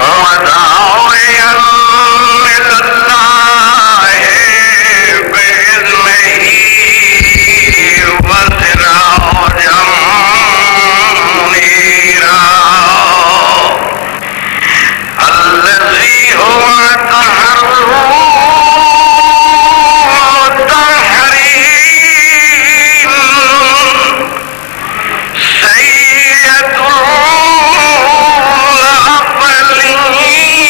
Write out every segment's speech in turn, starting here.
وداعيا إلى الله بإذنه وسراجا منيرا الذي هو تحريم سيد الأولين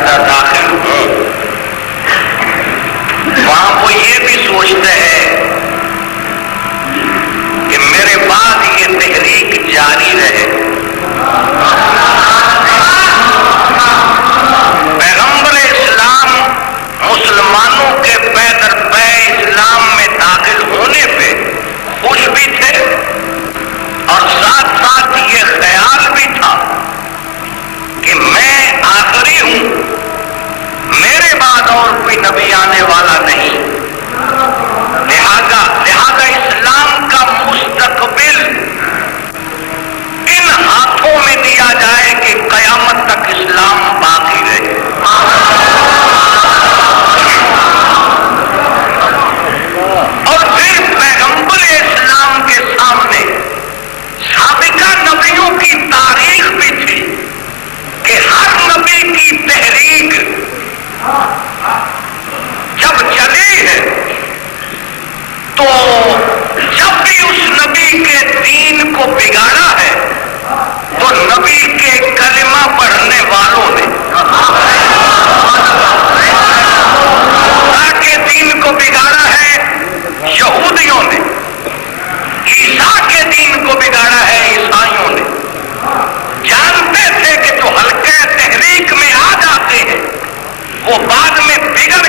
زیادہ داخل ہوں، وہاں وہ یہ بھی سوچتے ہیں کہ میرے بعد یہ تحریک جاری رہے۔ پیغمبر اسلام مسلمانوں کے پے در پے اسلام میں داخل ہونے پہ خوش بھی تھے، اور ساتھ ساتھ یہ خیال بھی تھا کہ میں آخری ہوں، میرے بعد اور کوئی نبی آنے والا نہیں، لہذا اسلام کا مستقبل ان ہاتھوں میں دیا جائے کہ قیامت تک اسلام باقی رہے۔ اور پھر پیغمبر اسلام کے سامنے سابقہ نبیوں کی تاریخ بھی تھی کہ ہر نبی کی تحریک جب چلی ہے تو جب بھی اس نبی کے دین کو بگاڑا ہے تو نبی کے کلمہ پڑھنے والوں نے، کے دین کو بگاڑا ہے یہودیوں نے، عیسیٰ کے دین کو بگاڑا ہے عیسائیوں نے۔ جانتے تھے کہ جو حلقہ تحریک میں آ جاتے ہیں وہ بعد میں بگڑ